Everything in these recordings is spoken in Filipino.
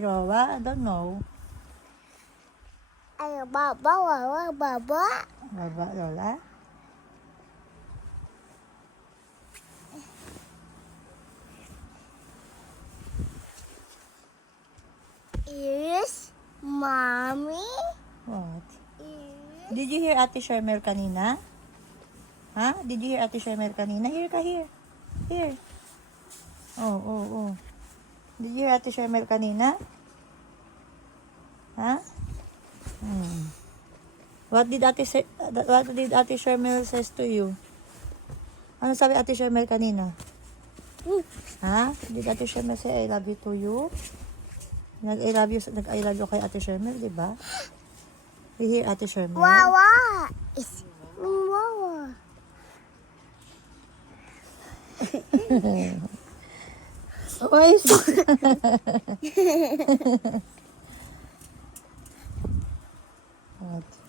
Roa? I don't know. Ay, baba. Baba, Lola? Is mommy? What? Is Did you hear Ate Shermel kanina? Ha? Did you hear Ate Shermel kanina? Here ka, here. Here. Oh. Did you hear Ate Shermel kanina? Ha? What did Ate Shermel says to you? Ano sabi Ate Shermel kanina? Ha? Did Ate Shermel say I love you to you? Nag-I love you kay Ate Shermel, di ba? You hear Ate Shermel? Wawa. Is Wawa. Why is it?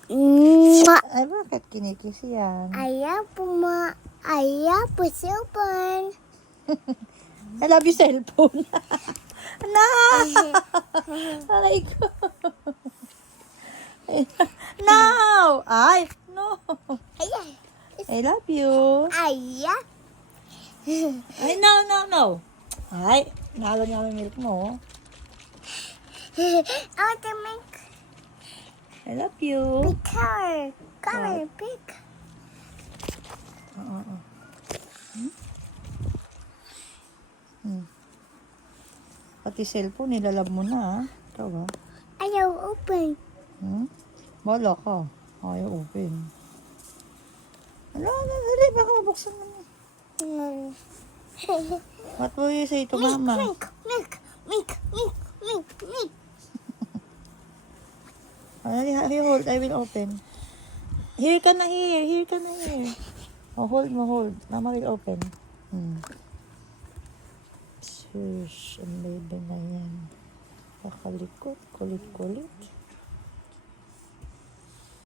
What? Ay, bakit kinikis yan? Ayaw po cellphone. I love you, cellphone. No! Aray ko. No! Ay, no. I love you. Ayaw. Ay, no. Ay, nahalo niya ang milk mo. I want to make I love you. picture. Color pic. Oo. Pati cellphone, nilalab mo na, ha? Ikaw, ha? Ayaw open. Bala ka. Ayaw open. Dali, baka mabuksan mo na. What will you say to mama? Milk. Here, hold. I will open. Here ka na, here. Oh, hold. Mama will open. Shush, ang baby na yan. Pakalikot, kulit-kulit.